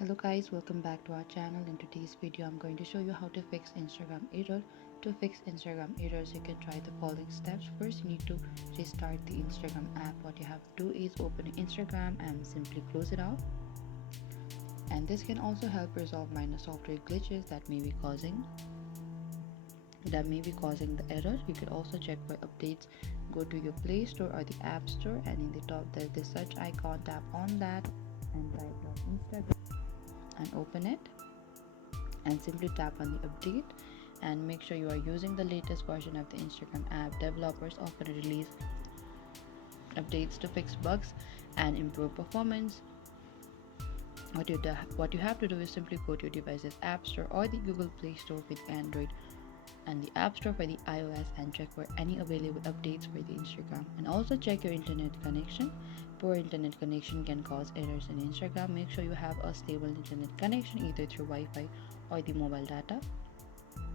Hello guys, welcome back to our channel. In today's video I'm going to show you how to fix Instagram error. To fix Instagram errors you can try the following steps. First, you need to restart the Instagram app. What you have to do is open Instagram and simply close it out, and this can also help resolve minor software glitches that may be causing the error. You can also check for updates. Go to your Play Store or the App Store, and in the top there's the search icon. Tap on that and type down Instagram and open it, and simply tap on the update, and make sure you are using the latest version of the Instagram app. Developers often release updates to fix bugs and improve performance. What you have to do is simply go to your device's App Store or the Google Play Store with Android, and the App Store for the iOS, and check for any available updates for the Instagram. And also check your internet connection. Poor internet connection can cause errors in Instagram. Make sure you have a stable internet connection either through Wi-Fi or the mobile data.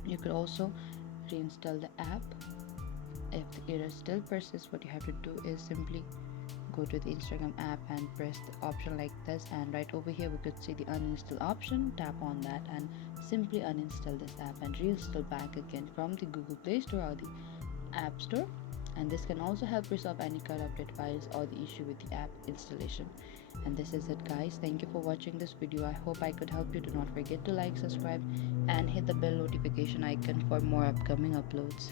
You could also reinstall the app. If the error still persists, what you have to do is simply go to the Instagram app and press the option like this, and right over here we could see the uninstall option. Tap on that and simply uninstall this app and reinstall back again from the Google Play Store or the App Store. And this can also help resolve any corrupted files or the issue with the app installation. And this is it guys, thank you for watching this video. I hope I could help you. Do not forget to like, subscribe and hit the bell notification icon for more upcoming uploads.